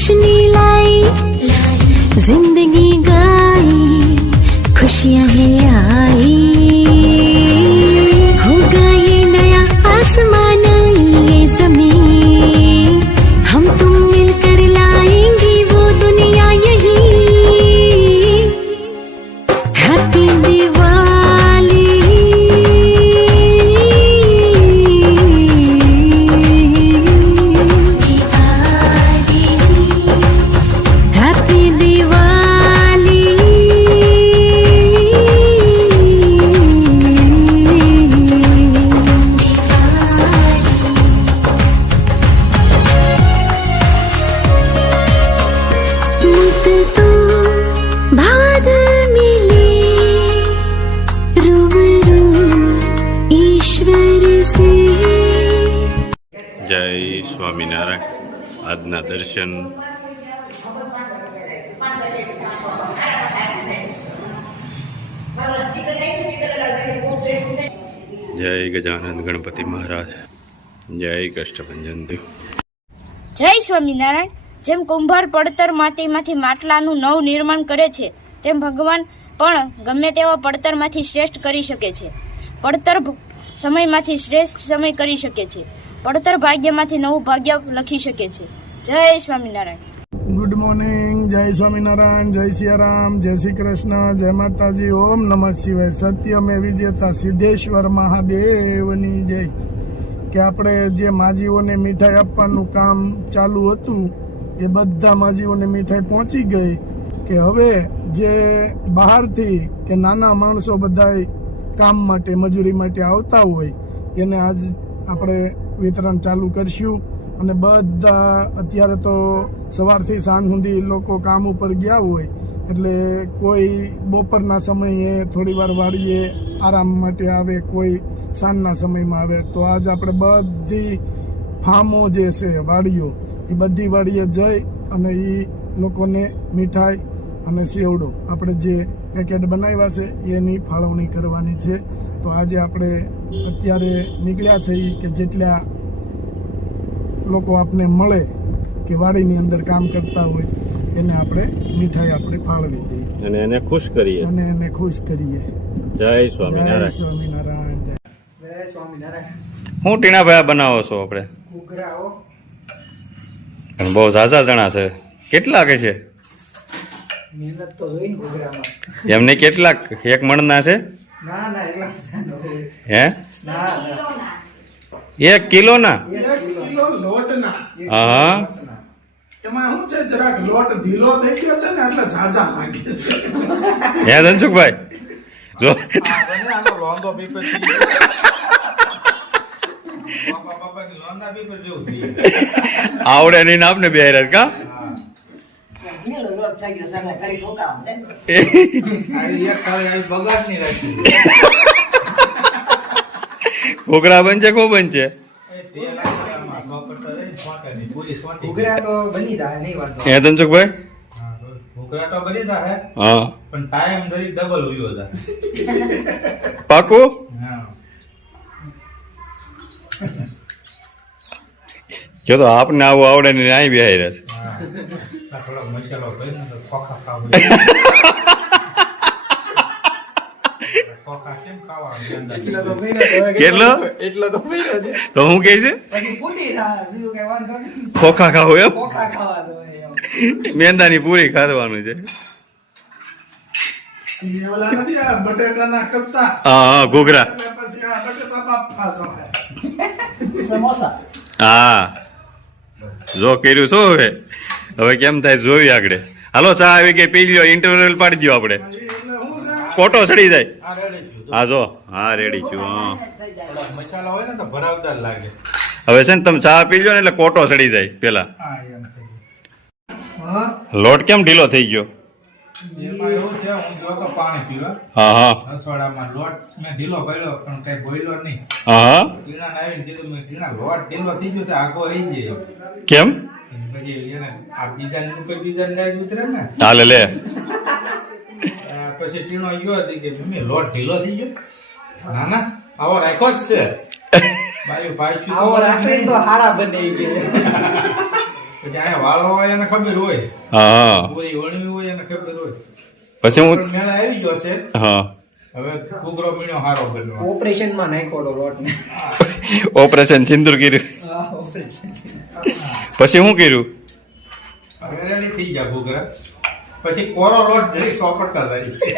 रोशनी लाई जिंदगी गाई खुशियां है आई होगा ये नया आसमान ये जमीन हम तुम मिलकर लाएंगे वो दुनिया यही हैप्पी दिवाली हैप्पी दिवाली तो बाद मिले रूबरू ईश्वर से। જય સ્વામિનારાયણ. આજના દર્શન જય ગજાનંદ ગણપતિ મહારાજ. જય કષ્ટભંજન દેવ. જય સ્વામિનારાયણ. જેમ કુંભાર પડતર માટીમાંથી માટલાનું નવ નિર્માણ કરે છે તેમ ભગવાન પણ ગમે તેવા પડતરમાંથી શ્રેષ્ઠ કરી શકે છે. પડતર સમયમાંથી શ્રેષ્ઠ સમય કરી શકે છે. પડતર ભાગ્યમાંથી નવું ભાગ્ય લખી શકે છે. જય સ્વામિનારાયણ. Good morning. જય સ્વામિનારાયણ. જય સિયારામ. જય શ્રી કૃષ્ણ. જય માતાજી. ઓમ નમઃ શિવાય. સત્યમે વિજેતા સિદ્ધેશ્વર મહાદેવની જય. કે આપણે જે માજીઓને મીઠાઈ આપવાનું કામ ચાલુ હતું એ બધા માજીઓને મીઠાઈ પહોંચી ગઈ. કે હવે જે બહારથી કે નાના માણસો બધા કામ માટે મજૂરી માટે આવતા હોય એને આજ આપણે વિતરણ ચાલુ કરશું. અને બધા અત્યારે તો સવારથી સાંજ સુધી લોકો કામ ઉપર ગયા હોય એટલે કોઈ બપોરના સમયે થોડી વાર વાડીએ આરામ માટે આવે, કોઈ સાંજના સમયમાં આવે. તો આજ આપણે બધી ફાર્મો જે છે વાડીઓ એ બધી વાડીએ જઈ અને એ લોકોને મીઠાઈ અને સેવડો આપણે જે પેકેટ બનાવ્યા છે એની ફાળવણી કરવાની છે. તો આજે આપણે અત્યારે નીકળ્યા છે કે જેટલા લોકો આપને મળે કે વાડીની અંદર કામ કરતા હોય એને આપણે મીઠાઈ આપણે ફાળવી દઈએ અને એને ખુશ કરીએ. અને એને ખુશ કરીએ. જય જય સ્વામિનારાયણ. સ્વામિનારાયણ. જય સ્વામિનારાયણ. હું ટીણાભાઈ બનાવો છો આપણે? ઘૂઘરાઓ પણ બહુ ઝાઝા જણા છે. કેટલા કે છે મહેનત તો જોઈને ઘૂઘરામાં. એમને? કેટલાક એક મણના છે? ના ના એટલા બધા ન હોય. હે? ના ના 1 કિલોના? 1 કિલો લોટના. હા. એમાં શું છે જરાક લોટ ઢીલો થઈ ગયો છે ને એટલે ઝાઝા લાગે છે. હે ધનસુખભાઈ? જો આવડે નહીં ને આપને બે કા ઘોઘરા બનશે કો બનશે? ઘૂઘરા તો બની જાય નહીં વાંધો. હે ધનસુખભાઈ? ઘૂઘરા તો બની જાય હા પણ ટાઈમ દરેક ડબલ ઉયો હતા. પાકું? હા જો તો આપને આવું આવડે ને અહીં બેહાઈ રહે. થોડો મસાલો કરીને તો ખોખા ખાવ. ખોખા કેમ ખાવા? કેટલો? એટલો તો પીરો છે. તો હું કહે છે પછી ફૂટી જાય બીજું કઈ વાંધો નહીં. ખોખા ખાવું એમ? ખોખા ખાવા દો એમ. મેંદાની પૂરી ખાવાનું છે. ઓલા નથી આ બટેટાના કપતા. હા હા ઘોઘરા. એટલે પછી આ બટેટા બાફા છે. સમોસા. હા જો કર્યું શું હવે? હવે કેમ થાય જોયું આગળ. હાલો ચા આવી ગઈ, પી લ્યો. ઇન્ટરવલ પાડી દો આપણે. એટલે શું છે કોટો ચડી જાય. આ રેડી થયું. હા જો હા રેડી છું. હા થોડોક મસાલો હોય ને તો ભરાવદાર લાગે. હવે છે ને તમે ચા પી લો ને એટલે કોટો ચડી જાય પેલા. હા એમ છે. હા લોટ કેમ ઢીલો થઈ ગયો? એમાં એવું છે હું જો તો પાણી પીવા હા હા રસોડામાં લોટ મેં ઢીલો કર્યો પણ કઈ બોલ્યો નહીં. હા હા ટીણા આવીને કીધું મેં ટીણા લોટ ઢીલો થઈ ગયો છે આગો રહી જાય એમ. કેમ? પછી એને આ બીજાને ઉપર બીજાને લાગી ઉતરે ને હાલે લે. પછી ટીણો ગયો હતી કે મમ્મી લોટ ઢીલો થઈ ગયો. ના ના આવો રાખ્યો જ છે. બાયું પાછું આવો રાખી તો હારા બની ગયે. પછી અહીંયા વાળો હોય એને ખબર હોય, હા પૂરી વણવી હોય એને ખબર હોય. પછી હું પણ મેળા આવી ગયો છે. હા હવે ઘૂઘરો મીણો હારો બનવાનો. ઓપરેશન માં નાખ્યો લોટ ને ઓપરેશન સિંદૂર કર્યું. ઓપરેશન પછી શું કર્યું? હવે રેડી થઈ ગયા ઘૂઘરા. પછી કોરો લોટ જરી સોપડતા જાય છે.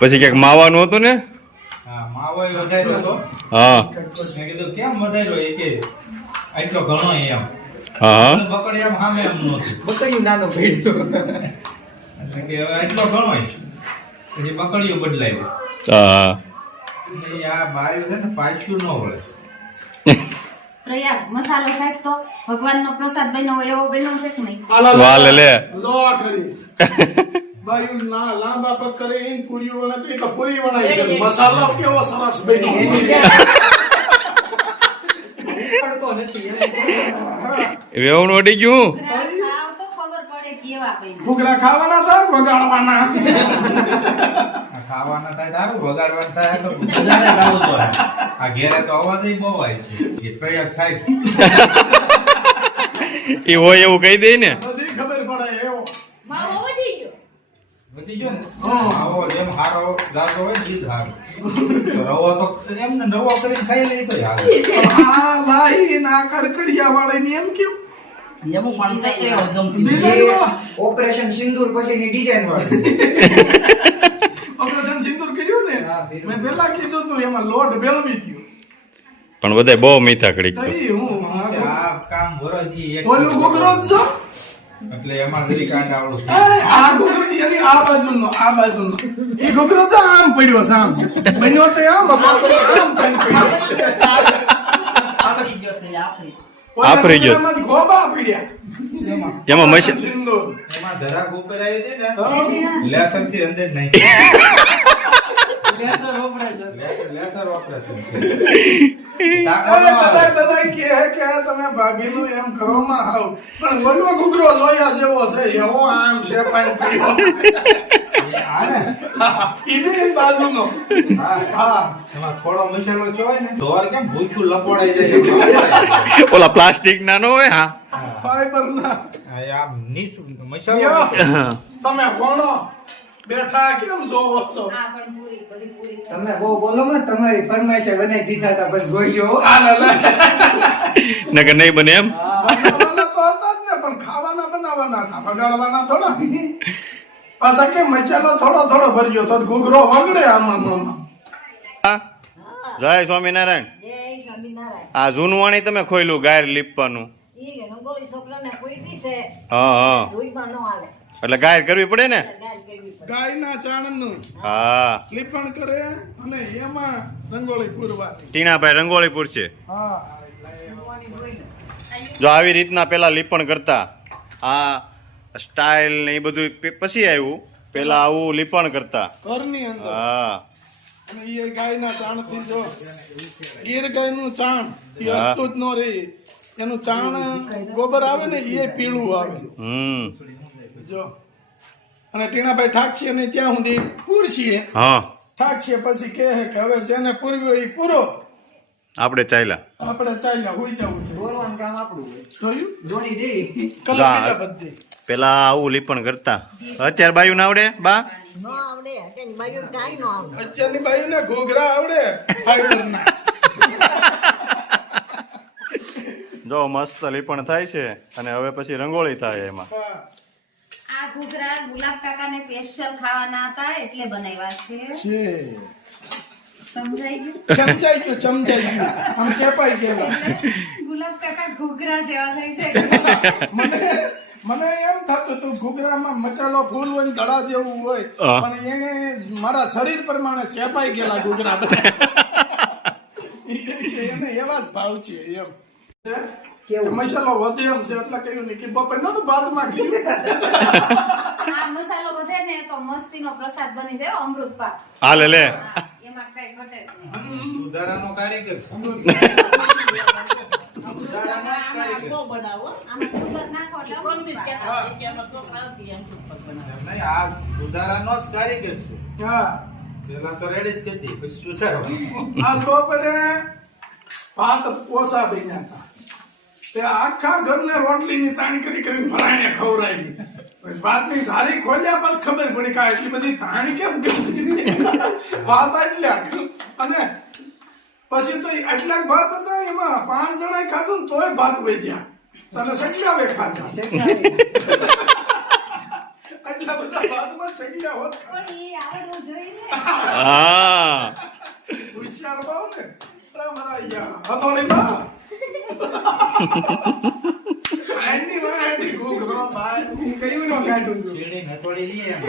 પછી ક્યાંક માવાનું હતું ને? હા, માવો ય વધાર્યો હતો. હા મેં કીધું કેમ વધાર્યો? એ કે આટલો ઘણો એમ. હા બકડી આમ સામે એમ નહોતી. બકરીયું નાનો ભેડ્યો એટલે કે હવે આટલો ઘણો ય. પછી બકડીઓ બદલાવી. હા એ આ બાયું છે ને પાછું ન વળે. પ્રયાગ મસાલો શાક તો ભગવાનનો પ્રસાદ બન્યો હોય એવો બન્યો છે કે નહીં? વાલે લે લો કરી બાયુ ના લાંબા પગ કરે ઈન પૂરી વણાતી તો પૂરી વણાય છે. મસાલો કેવો સરસ બન્યો. પડતો નથી વેવણ વડી ગયું. ખાવ તો ખબર પડે કેવા બન્યા. ઘૂઘરા ખાવાના હતા વગાડવાના. આ ખાવાના થાય તારું, વગાડવાના થાય તો બધાને લાવું તો આ ઘેરે તો અવાજ બહુ આવે છે. એ પ્રયાગ સાહેબ એ હોય એવું કહી દે ને. બધી ખબર પડે એવો. માવો વધી ગયો. વધી ગયો ને. આવો જેમ હારો જાતો હોય ને ઈ જ હારો. તો રવો તો એમને રવો કરીને ખાઈ લઈ તો હારે. આ લાઈ ના કરકરિયા વાળી ની એમ કેમ એમાં પણ ડિઝાઇન વાળા ઓપરેશન સિંદૂર પછીની ડિઝાઇન વાળી ઓપરેશન સિંદૂર કર્યું ને હા, કર્યું. મેં પેલા કીધું તું એમાં લોટ બેલવી ગયો પણ બધા બહુ મીઠા કડી તો ઈ હું આ કામ ભરોજી એક ઓલું ઘૂઘરો જ છો એટલે એમાં જરી કાંડ આવડું છે. આ ઘૂઘરો એની આ બાજુનો એ ઘૂઘરો તો આમ પડ્યો છે આમ બન્યો તો આમ આમ થઈને પડ્યો આફરી ગયો. ઓલા ગોબા પડ્યા એમાં મશીન સિંદૂર એમાં જરાક ઉપર આવી હતી હા. ને લેસર થી અંદર નહીં. લેસર ઓપરેશન છે. બધા કહે કે તમે ભાભીનું એમ કરો માં આવ પણ ઓલો ઘૂઘરો જોયા જેવો છે એવો આમ છે પણ પડ્યો આ ને ઈને બાજુનો હા હા એમાં થોડો મસાલો છે હોય ને ધોર કેમ ભૂખું લપોડાઈ જાય. ઓલા પ્લાસ્ટિક ના નો હોય. હા ફાઈબર ના આ નીચ મસાલો યો, તમે કોણો બેઠા કેમ જોવો છો આ પણ પૂરી બધી પૂરી થઈ. તમે બહુ બોલો ને તમારી ફરમાઈશે બનાવી દીધા હતા બસ જોઈજો આ લે લે નકર નહીં બને એમ. બનાવવાના તો હતા જ ને પણ ખાવાના બનાવવાના હતા બગાડવાના થોડા પાછા કે મસાલો થોડો થોડો ભરજો તો ઘૂઘરો વગડે આમાં આમાં. જય સ્વામિનારાયણ. આ જૂનું વાણી તમે ખોયલું ગાયર લીપવાનું. હા હા એટલે ગાયર કરવી પડે ને. ગાયના ચાણનું હા લીપણ કરે અને એમાં રંગોળી પૂરવાની ટીણાભાઈ રંગોળી પૂરશે. હા જો આવી રીતના પેલા લીપણ કરતા. આ સ્ટાઇલ ને એ બધું પછી આવ્યું. પેલા આવું લીપણ કરતા. ઘરની અંદર હા અને એ ગાયના ચાણથી જો ગીર ગાયનું ચાણ એ હા. હસતું જ ન રહી એનું ચાણ ગોબર આવે ને એ પીળું આવે જો અને ટીણાભાઈ ઠાકશે ને ત્યાં સુધી પૂરશીએ હા ઠાકશે પછી કહે કે હવે જેને પૂરવ્યો એ પૂરો આપણે ચાલ્યા. આપણે ચાલ્યા હોઈ જવું છે દોરવાનું કામ આપણું હોય જોયું દોરી દે કલર જા. બીજા બધી પેલા આવું લીપણ કરતા. અત્યારે બાયું ના આવડે બા. અત્યારની બાયુને ઘોઘરા આવડે ફાઈબરના જો મસ્ત લીપણ થાય છે અને હવે પછી રંગોળી થાય એમાં. હા. આ ઘૂઘરા ગુલાબ કાકાને સ્પેશિયલ ખાવાના હતા એટલે બનાવ્યા છે. છે સમજાઈ ગયું? ચમચાઈ ગયું આમ ચેપાઈ ગયેલા ગુલાબ કાકા ઘૂઘરા જેવા થઈ છે. મને એમ થતું હતું ઘૂઘરામાં મચાલો ફૂલ હોય ને દડા જેવું હોય હા. પણ એને મારા શરીર પ્રમાણે ચેપાઈ ગયેલા ઘૂઘરા એને એવા જ ભાવ છે એમ કેવું? મસાલો વધે એમ છે એટલે કહ્યું ને કે બપોર નતું બાદમાં કીધું આ મસાલો વધે ને તો મસ્તીનો પ્રસાદ બની જાય હો, અમૃત પાક. હાલે લે. હા, એમાં કઈ ઘટે જ નહીં. સુધારાનો કારીગર છે. આમાં દૂધ નાખો એટલે અમૃત પાક. નહીં, આ સુધારાનો જ કારીગર છે. હા પેલા તો રેડી જ કરી દી, પછી સુધારો. આ બપોરે ભાત ઓછા બન્યા હતા તે આખા ઘરને રોટલીની તાણ કરી કરીને ફરાઈને ખવડાવી. પછી વાતની સારી ખોલ્યા પછી ખબર પડી કે આ એટલી બધી તાણી કેમ કરતી વાત એટલા. અને પછી તો આટલા ભાત હતા એમાં 5 જણાએ ખાધું ને તોય ભાત વધ્યા. તને સગલાવે ખાધા આટલા બધા ભાતમાં સગલા હોત. હા હોશિયાર બહુ ને મારા હથોડી બા આઈની વાહેથી ઘૂઘરો ભાઈ હું કયું નો કાઢું છું. શેરડી નથોડી લઈએ એમ.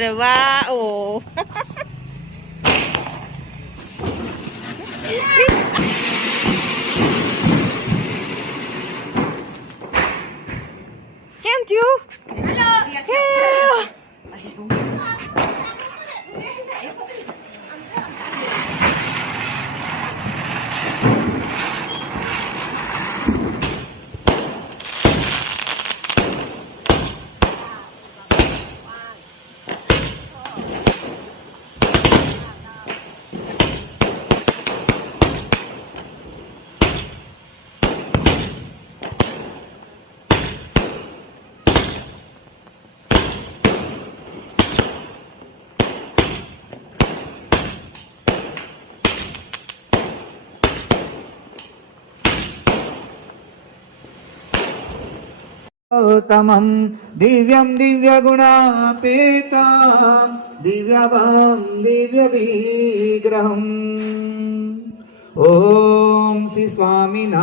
અરે વાહ ઓ કેમ થયું? तमं दिव्यं दिव्यगुणापेतां दिव्यभवं दिव्यविग्रहम् ओम श्री स्वामिनारायणाय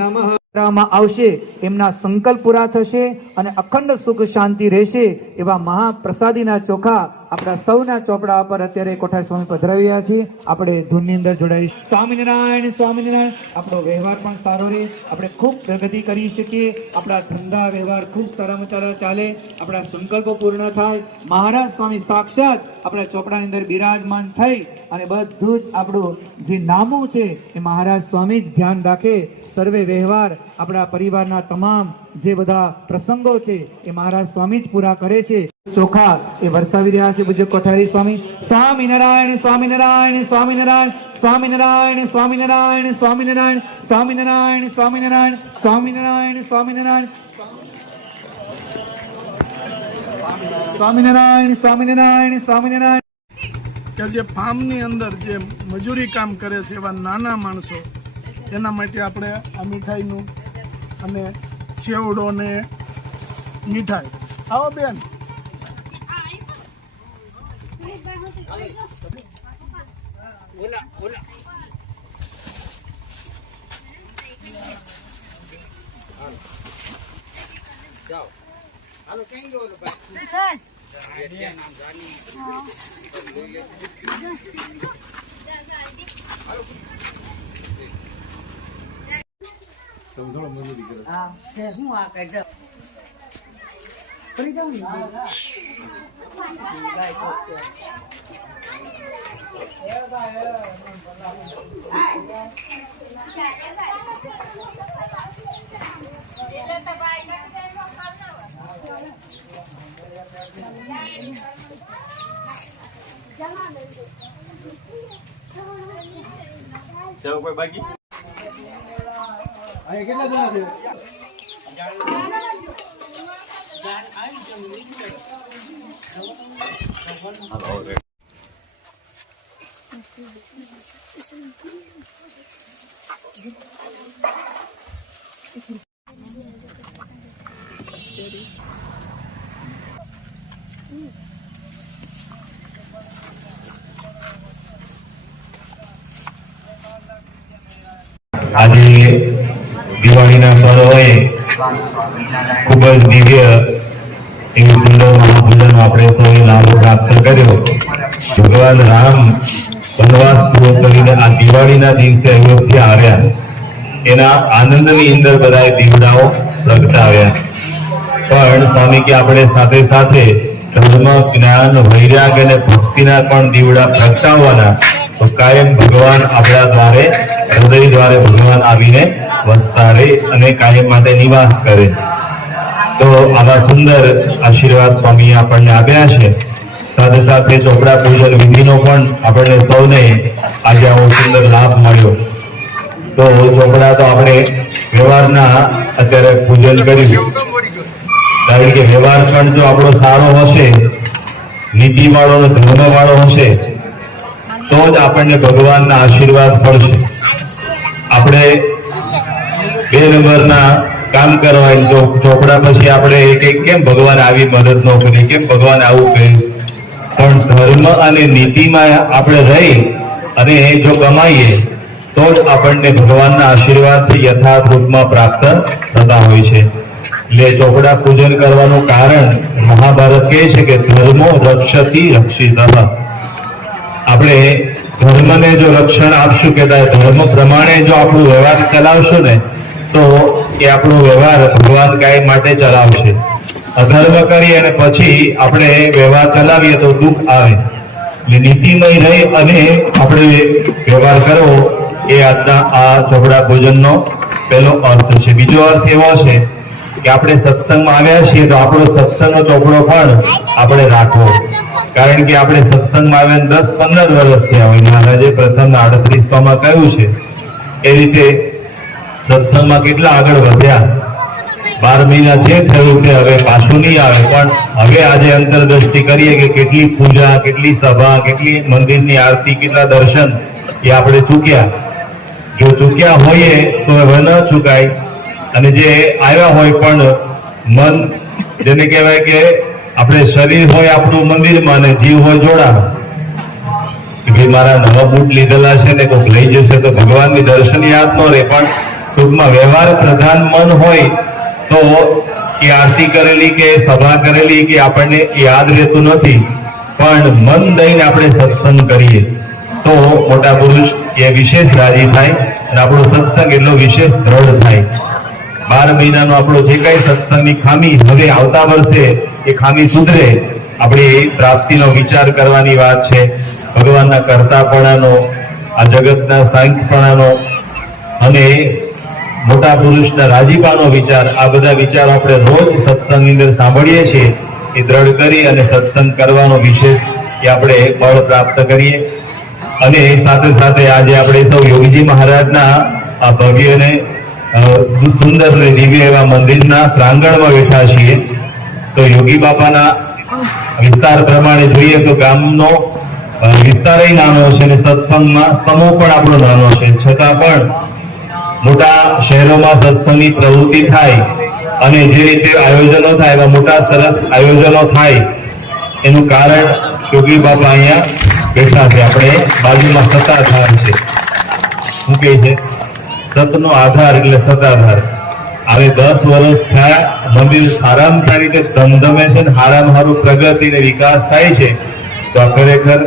नमः. આવશે એમના સંકલ્પ પૂરા થશે અને અખંડ સુખ શાંતિ રહેશે એવા મહાપ્રસાદીના ચોખા આપણા સૌના ચોપડા પર અત્યારે કોઠારી સ્વામી પધરાવ્યા છે. આપણે ધૂનની અંદર જોડાઈ સ્વામિનારાયણ સ્વામિનારાયણ. આપણો વ્યવહાર પણ સારો રહે, આપણે ખૂબ પ્રગતિ કરી શકીએ, આપણા ધંધા વ્યવહાર ખૂબ સારામાં સારા ચાલે, આપણા સંકલ્પો પૂર્ણ થાય. મહારાજ સ્વામી સાક્ષાત આપણા ચોપડાની અંદર બિરાજમાન થઈ અને બધું જ આપણું જે નામું છે એ મહારાજ સ્વામી જ ધ્યાન રાખે. સર્વે વ્યવહાર આપણા પરિવારના તમામ જે બધા પ્રસંગો છે એ મહારાજ સ્વામી જ પૂરા કરે છે. ચોખા એ વરસાવી રહ્યા છે પૂજ્ય કોઠારી સ્વામી. સ્વામિનારાયણ સ્વામિનારાયણ સ્વામિનારાયણ સ્વામિનારાયણ સ્વામિનારાયણ સ્વામિનારાયણ સ્વામિનારાયણ સ્વામિનારાયણ સ્વામિનારાયણ સ્વામિનારાયણ સ્વામિનારાયણ સ્વામિનારાયણ સ્વામિનારાયણ. કે જે ફાર્મની અંદર જે મજૂરી કામ કરે છે એવા નાના માણસો એના માટે આપણે આ મીઠાઈનું અને સેવડો ને મીઠાઈ. આવો બેન. ચલો કોઈ બાકી કેટલા જણા છે? આજે દિવાળીના પર્વે ખૂબ જ દિવ્ય એવું સુંદર મહાભોજન આપણે સૌએ લાભ પ્રાપ્ત કર્યો. ભગવાન રામ વનવાસ પૂરો કરીને આ દિવાળીના દિવસે અયોધ્યા આવ્યા એના આનંદની અંદર બધા દીવડાઓ પ્રગટાવ્યા. પણ સ્વામી કે આપણે સાથે સાથે ધર્મ, જ્ઞાન, વૈરાગ અને ભક્તિના પણ દીવડા પ્રગટાવવાના. તો કાયમ ભગવાન આપણા દ્વારે, હૃદય દ્વારે ભગવાન આવીને વસતા રહે અને કાયમ માટે નિવાસ કરે. તો આવા સુંદર આશીર્વાદ સ્વામી આપણને આપ્યા છે. સાથે સાથે ચોપડા પૂજન વિધિનો પણ આપણને સૌને આજે આવો સુંદર લાભ મળ્યો. તો ચોપડા તો આપણે વ્યવહારના અત્યારે પૂજન કર્યું, કારણ કે વ્યવહાર પણ જો આપણો સારો હશે, નીતિ વાળો અને ધર્મ વાળો હશે, તો જ આપણને ભગવાનના આશીર્વાદ મળશે. આપણે 2 નંબરના કામ કરવા તો ચોપડા પછી આપણે કેમ ભગવાન આવી મદદ ન કરી, કેમ ભગવાન આવું કર્યું. પણ ધર્મ અને નીતિમાં આપણે રહી અને જો કમાઈએ તો જ આપણને ભગવાનના આશીર્વાદ છે યથાર્થ રૂપમાં પ્રાપ્ત થતા હોય છે. એટલે ચોપડા પૂજન કરવાનું કારણ મહાભારત કહે છે કે ધર્મો રક્ષતી રક્ષિતઃ. આપણે ધર્મને જો રક્ષણ આપશું, કે ધર્મ પ્રમાણે જો આપણું વ્યવહાર ચલાવશું ને, તો એ આપણો વ્યવહાર ભગવાન કાયમ માટે ચલાવશે. અધર્મ કરીએ અને પછી આપણે વ્યવહાર ચલાવીએ તો દુઃખ આવે. એટલે નીતિમય રહી અને આપણે વ્યવહાર કરવો એ આજના આ ચોપડા પૂજનનો પહેલો અર્થ છે. બીજો અર્થ એવો છે કે આપણે સત્સંગમાં આવ્યા છીએ તો આપણો સત્સંગનો ચોપડો પણ આપણે રાખવો. કારણ કે આપણે સત્સંગમાં આવ્યા 10-15 વર્ષ થયા હોય. મહારાજે પ્રથમ 38માં કહ્યું છે એ રીતે સત્સંગમાં કેટલા આગળ વધ્યા. 12 મહિના જે થયું તે હવે પાછું નહીં આવે. પણ હવે આજે અંતરદ્રષ્ટિ કરીએ કે કેટલી પૂજા, કેટલી સભા, કેટલી મંદિરની આરતી, કેટલા દર્શન એ આપણે ચૂક્યા. જો ચૂક્યા હોઈએ તો હવે ન ચૂકાય. અને જે આવ્યા હોય પણ મન, જેને કહેવાય કે આપણે શરીર હોય આપણું મંદિરમાં અને જીવ હોય જોડામાં, કે ભાઈ મારા નવા બૂટ લીધેલા છે ને કોઈક લઈ જશે તો ભગવાનની દર્શન યાદ ન રહે. પણ ટૂંકમાં વ્યવહાર પ્રધાન મન હોય તો એ આરતી કરેલી કે સભા કરેલી કે આપણને યાદ રહેતું નથી. પણ મન દઈને આપણે સત્સંગ કરીએ તો મોટા પુરુષ એ વિશેષ રાજી થાય અને આપણો સત્સંગ એટલો વિશેષ દ્રઢ થાય. 12 મહિનાનો આપણો જે કઈ સત્સંગની ખામી હવે આવતા વર્ષે એ ખામી સુધરે. આપણી પ્રાપ્તિનો વિચાર કરવાની વાત છે. ભગવાનના કરતાપણાનો, આ જગતના સાંખ્યપણાનો અને મોટા પુરુષના રાજીપાનો વિચાર, આ બધા વિચારો આપણે રોજ સત્સંગની અંદર સાંભળીએ છીએ. એ દ્રઢ કરી અને સત્સંગ કરવાનો વિશેષ એ આપણે બળ પ્રાપ્ત કરીએ. અને સાથે સાથે આજે આપણે સૌ યોગીજી મહારાજના આ ભવ્ય અને સુંદર અને દિવ્ય એવા મંદિરના પ્રાંગણમાં બેઠા છીએ. તો યોગી બાપાના વિસ્તાર પ્રમાણે જોઈએ તો ગામનો વિસ્તાર નાનો છે અને સત્સંગમાં સમૂહ પણ આપણો નાનો છે. છતાં પણ મોટા શહેરોમાં સત્સંગની પ્રવૃત્તિ થાય અને જે રીતે આયોજનો થાય એવા મોટા સરસ આયોજનો થાય એનું કારણ યોગી બાપા અહીંયા બેઠા છે. આપણે બાજુમાં સત્તાધાર છે. શું કહે છે? સતનો આધાર એટલે સત્તાધાર. હવે 10 વર્ષ થયા, મંદિર સારામાં સારી રીતે ધમધમે છે ને સારામાં સારું પ્રગતિ ને વિકાસ થાય છે. તો આ ખરેખર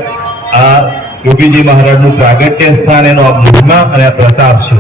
આ યોગીજી મહારાજનું પ્રાગટ્ય સ્થાન, એનો આ મહિમા અને આ પ્રતાપ છે.